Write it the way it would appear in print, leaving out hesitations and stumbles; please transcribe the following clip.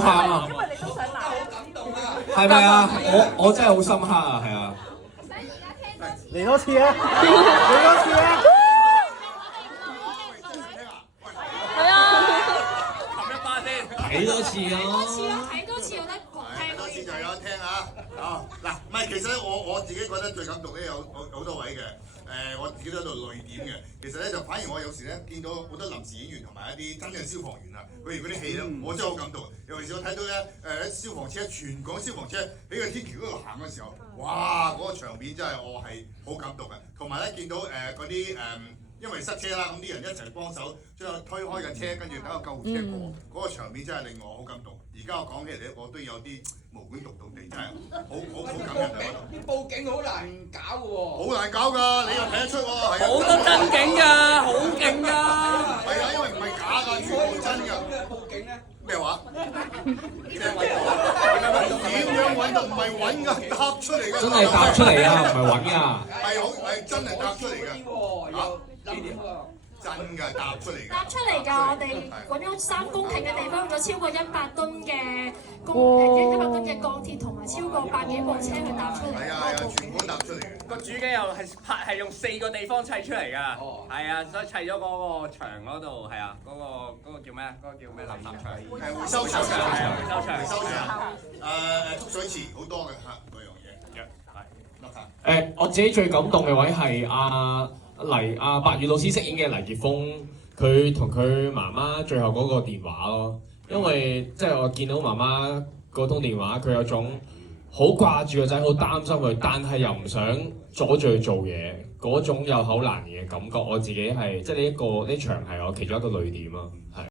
喊啊！因為你都想鬧。好感動啊！係咪啊？我真係好深刻啊，係啊！嚟多次啊！嚟多次啊！係啊！睇多次啊！睇多次有得睇多次就有得聽啊！啊嗱，唔係，其實咧我自己覺得最感動咧有好多位嘅，我自己都喺度淚點嘅。其實咧就反而我有時咧見到好多臨時演員同埋一啲真正消防員啊，佢哋嗰啲戲咧，我真係好感動。尤其是我睇到咧消防車全港消防車喺個天橋嗰度行嘅時候，哇！嗰個場面真係我係好感動嘅。同埋咧見到嗰啲因為塞車啦，咁啲人一齊幫手將佢推開架車，跟住等個救護車過，嗰個場面真係令我好感動。而家我講起嚟咧，我都有啲毛管戙戙地，真係好感人啊！啲報警好難搞嘅喎，好難搞㗎，你又睇得出喎，係啊！好多真警㗎，好勁㗎。係啊，因為唔係假㗎，全部真㗎。報警咧？咩話？點樣揾到？唔係揾㗎，搭出嚟㗎。真係搭出嚟啊，唔係揾㗎。係真係搭出嚟㗎。幾點喎？真㗎，搭出嚟㗎。搭出嚟㗎，我哋揾咗3公頃嘅地方，用咗超過100噸嘅100噸嘅鋼鐵同埋超過百幾部車去搭出嚟。係啊，全部搭出嚟嘅。個主機又係用4個地方砌出嚟㗎，係啊，所以砌咗嗰個牆嗰度係啊，嗰個叫咩？嗰個叫咩？垃圾場，係回收場，係啊，回收場，回收場。蓄水池好多嘅嚇嗰樣嘢。係。我自己最感動嘅位係白宇老師飾演嘅黎傑峰，佢同佢媽媽最後嗰個電話咯，因為即係我見到媽媽嗰通電話，佢有種好掛住個仔，好擔心佢，但係又唔想阻住佢做嘢，嗰種有口難言嘅感覺，我自己係即係呢場係我其中一個淚點咯，係。